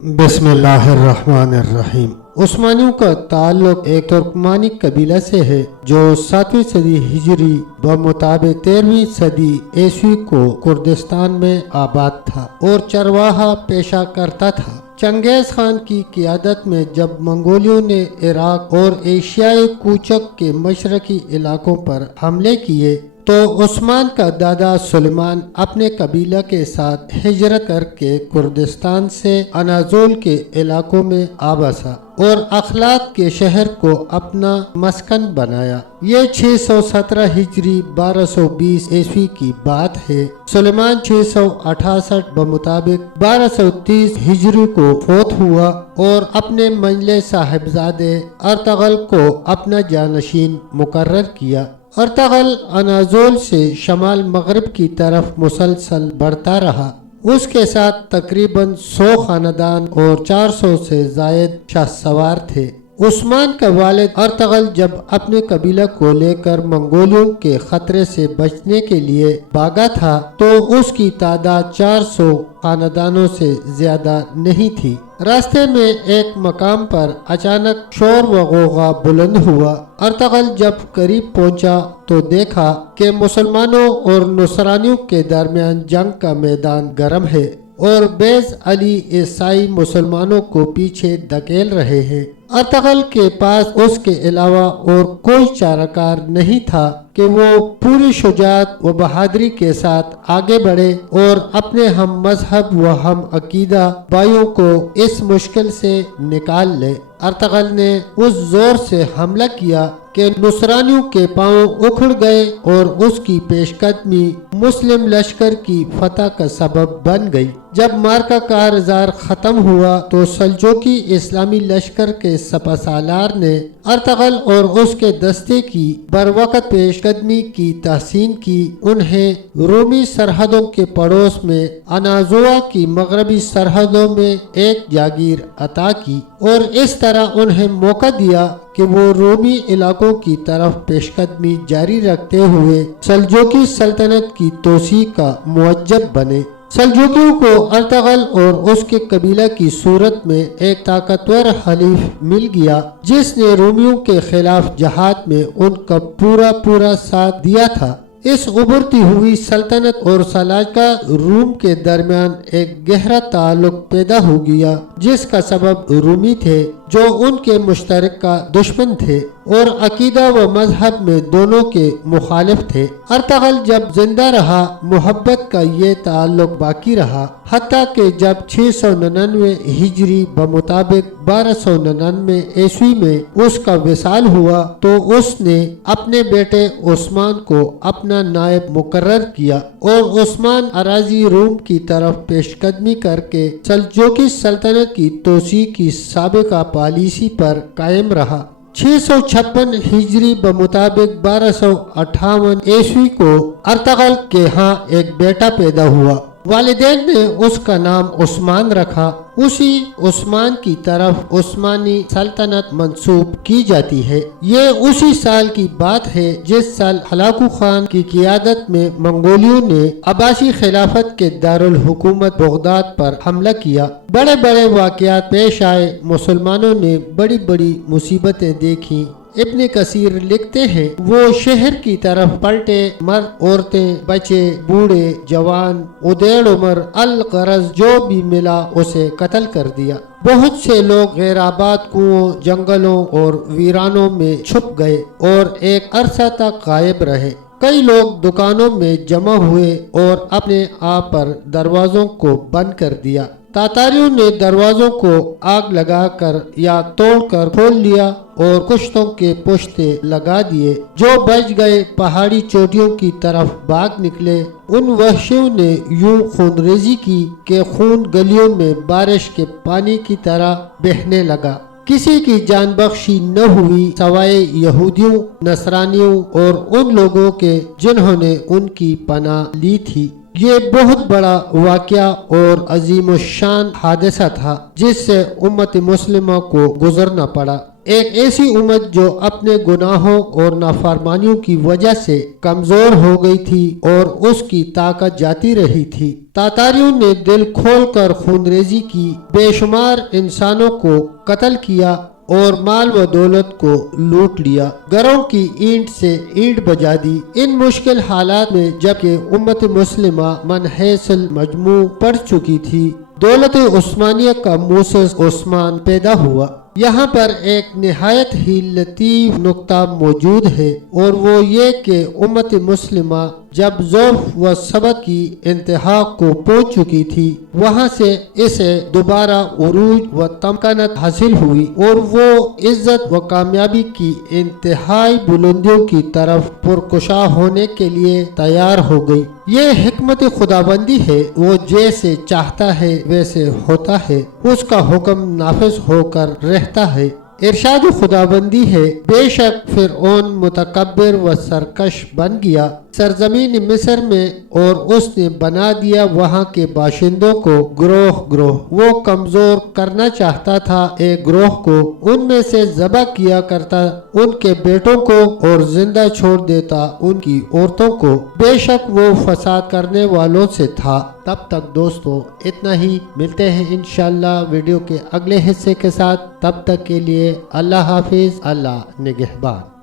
بسم اللہ الرحمن الرحیم۔ عثمانیوں کا تعلق ایک ترکمانی قبیلہ سے ہے جو 7ویں صدی ہجری بمطابق 13ویں صدی عیسوی کو کردستان میں آباد تھا اور چرواہا پیشہ کرتا تھا۔ چنگیز خان کی قیادت میں جب منگولیوں نے عراق اور ایشیائی کوچک کے مشرقی علاقوں پر حملے کیے تو عثمان کا دادا سلیمان اپنے قبیلہ کے ساتھ ہجرت کر کے کردستان سے اناضول کے علاقوں میں آ بسا اور اخلاق کے شہر کو اپنا مسکن بنایا۔ یہ 617 ہجری 1220 عیسوی کی بات ہے۔ سلیمان 668 بمطابق 1230 ہجری کو فوت ہوا اور اپنے منجلے صاحبزادے ارطغرل کو اپنا جانشین مقرر کیا۔ ارطغرل اناضول سے شمال مغرب کی طرف مسلسل بڑھتا رہا۔ اس کے ساتھ تقریباً 100 خاندان اور 400 سے زائد شاہ سوار تھے۔ عثمان کا والد ارطغرل جب اپنے قبیلہ کو لے کر منگولیوں کے خطرے سے بچنے کے لیے بھاگا تھا تو اس کی تعداد 400 خاندانوں سے زیادہ نہیں تھی۔ راستے میں ایک مقام پر اچانک شور و غوغا بلند ہوا۔ ارطغرل جب قریب پہنچا تو دیکھا کہ مسلمانوں اور نصرانیوں کے درمیان جنگ کا میدان گرم ہے اور بیض علی عیسائی مسلمانوں کو پیچھے دھکیل رہے ہیں۔ ارطغرل کے پاس اس کے علاوہ اور کوئی چارہ کار نہیں تھا کہ وہ پوری شجاعت و بہادری کے ساتھ آگے بڑھے اور اپنے ہم مذہب و ہم عقیدہ بھائیوں کو اس مشکل سے نکال لے۔ ارطغرل نے اس زور سے حملہ کیا کہ نصرانیوں کے پاؤں اکھڑ گئے اور اس کی پیش قدمی مسلم لشکر کی فتح کا سبب بن گئی۔ جب مارکہ کارزار ختم ہوا تو سلجوقی اسلامی لشکر کے سپہ سالار نے ارطغرل اور اس کے دستے کی بروقت پیش قدمی کی تحسین کی۔ انہیں رومی سرحدوں کے پڑوس میں اناضوا کی مغربی سرحدوں میں ایک جاگیر عطا کی اور اس طرح انہیں موقع دیا کہ وہ رومی علاقوں کی طرف پیش قدمی جاری رکھتے ہوئے سلجوقی سلطنت کی توسیع کا موجب بنے۔ سلجوقیوں کو ارطغرل اور اس کے قبیلہ کی صورت میں ایک طاقتور حلیف مل گیا جس نے رومیوں کے خلاف جہاد میں ان کا پورا ساتھ دیا تھا۔ اس ابھرتی ہوئی سلطنت اور سلاجقہ روم کے درمیان ایک گہرا تعلق پیدا ہو گیا جس کا سبب رومی تھے جو ان کے مشترکہ دشمن تھے اور عقیدہ و مذہب میں دونوں کے مخالف تھے۔ ارطغرل جب زندہ رہا محبت کا یہ تعلق باقی رہا حتیٰ کہ جب 699 ہجری بمطابق 1299 عیسوی میں اس کا وصال ہوا تو اس نے اپنے بیٹے عثمان کو اپنا نائب مقرر کیا اور عثمان اراضی روم کی طرف پیش قدمی کر کے سلجوقی سلطنت کی توسیع کی سابقہ پالیسی پر قائم رہا۔ 656 ہجری بمطابق 1258 عیسوی کو ارطغرل کے ہاں ایک بیٹا پیدا ہوا۔ والدین نے اس کا نام عثمان رکھا۔ اسی عثمان کی طرف عثمانی سلطنت منسوب کی جاتی ہے۔ یہ اسی سال کی بات ہے جس سال ہلاکو خان کی قیادت میں منگولیوں نے عباسی خلافت کے دارالحکومت بغداد پر حملہ کیا۔ بڑے بڑے واقعات پیش آئے، مسلمانوں نے بڑی بڑی مصیبتیں دیکھیں۔ ابن کثیر لکھتے ہیں وہ شہر کی طرف پلٹے، مرد، عورتیں، بچے، بوڑھے، جوان، ادیڑ عمر، الغرض جو بھی ملا اسے قتل کر دیا۔ بہت سے لوگ غیر آباد کنووں، جنگلوں اور ویرانوں میں چھپ گئے اور ایک عرصہ تک غائب رہے۔ کئی لوگ دکانوں میں جمع ہوئے اور اپنے آپ پر دروازوں کو بند کر دیا۔ تاتاریوں نے دروازوں کو آگ لگا کر یا توڑ کر کھول لیا اور کشتوں کے پشتے لگا دیے۔ جو بچ گئے پہاڑی چوٹیوں کی طرف بھاگ نکلے۔ ان وحشیوں نے یوں خون ریزی کی کہ خون گلیوں میں بارش کے پانی کی طرح بہنے لگا۔ کسی کی جان بخشی نہ ہوئی سوائے یہودیوں، نصرانیوں اور ان لوگوں کے جنہوں نے ان کی پناہ لی تھی۔ یہ بہت بڑا واقعہ اور عظیم الشان حادثہ تھا جس سے امت مسلمہ کو گزرنا پڑا۔ ایک ایسی امت جو اپنے گناہوں اور نافرمانیوں کی وجہ سے کمزور ہو گئی تھی اور اس کی طاقت جاتی رہی تھی۔ تاتاریوں نے دل کھول کر خونریزی کی، بے شمار انسانوں کو قتل کیا اور مال و دولت کو لوٹ لیا، گھروں کی اینٹ سے اینٹ بجا دی۔ ان مشکل حالات میں جبکہ امت مسلمہ منحوس المجموع پڑ چکی تھی، دولت عثمانیہ کا مؤسس عثمان پیدا ہوا۔ یہاں پر ایک نہایت ہی لطیف نکتہ موجود ہے، اور وہ یہ کہ امت مسلمہ جب ضعف و ثبات کی انتہا کو پہنچ چکی تھی، وہاں سے اسے دوبارہ عروج و تمکنت حاصل ہوئی اور وہ عزت و کامیابی کی انتہائی بلندیوں کی طرف پرکشا ہونے کے لیے تیار ہو گئی۔ یہ حکمت خداوندی ہے، وہ جیسے چاہتا ہے ویسے ہوتا ہے، اس کا حکم نافذ ہو کر رہتا ہے۔ ارشاد خداوندی ہے، بے شک فرعون متکبر و سرکش بن گیا سرزمین مصر میں، اور اس نے بنا دیا وہاں کے باشندوں کو گروہ گروہ۔ وہ کمزور کرنا چاہتا تھا ایک گروہ کو، ان میں سے ذبح کیا کرتا ان کے بیٹوں کو اور زندہ چھوڑ دیتا ان کی عورتوں کو، بے شک وہ فساد کرنے والوں سے تھا۔ تب تک دوستو اتنا ہی، ملتے ہیں انشاءاللہ ویڈیو کے اگلے حصے کے ساتھ، تب تک کے لیے اللہ حافظ، اللہ نگہبان۔